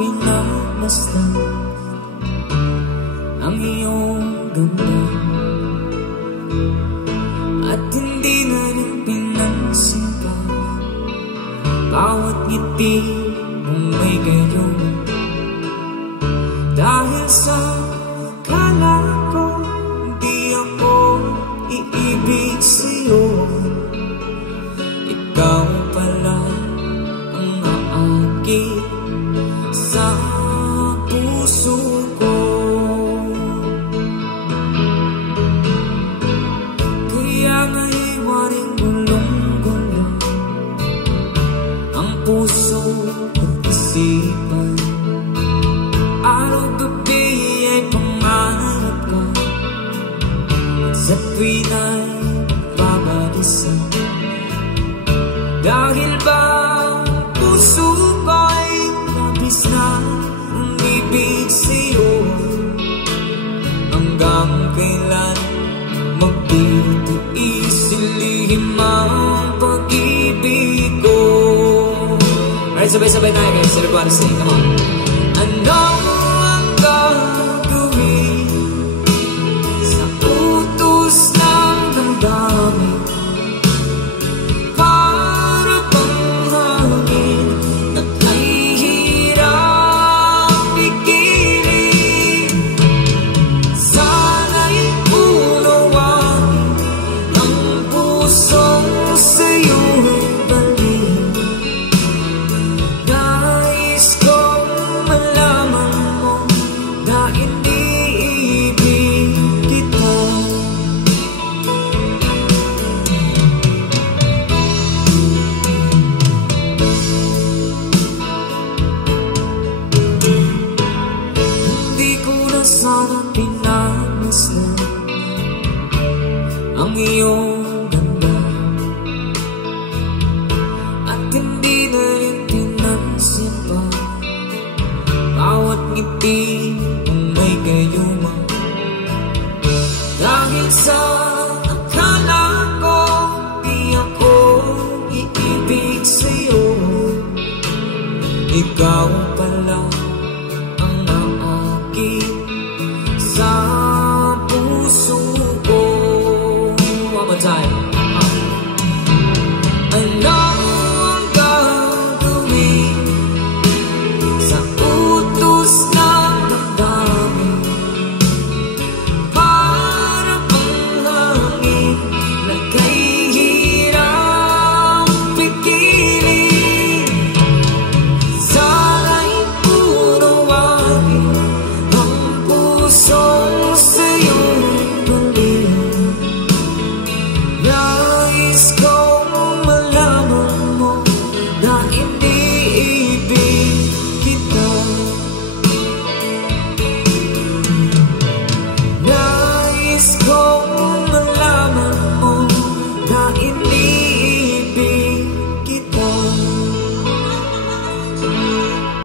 pinagmasdan ang iyong ganda, at hindi na rin pinansin pa bawat ngiti mong may gayon. Dahil sa kala ko di ako iibig sa'yo, ikaw pala ang aakit sa puso ko. Kaya nga'y waring gulong-gulong ang puso at isipan. Araw-gabi ay pangarap ka, sa tuwin ay babalisan. Dahil ba puso ko'y labis na ang ibig sa'yo, hanggang kailan magtitiis ilihim ang pag-ibig ko. Alright, sabay-sabay tayo guys, everybody sing, come on. Ano ang gagawin sa utos ng damdamin? Para bang hangin na kahihirap pigilan? Sana'y unawain ang pusong sa'yo'y balik. Nais kong malaman mo na iniibig kita. Hindi ko na sana pinagmasdan ang iyong ganda, at hindi na rin pinansin pa bawat ngiti mong may gayuma. Dahil sa akala ko di ako iibig sa'yo, ikaw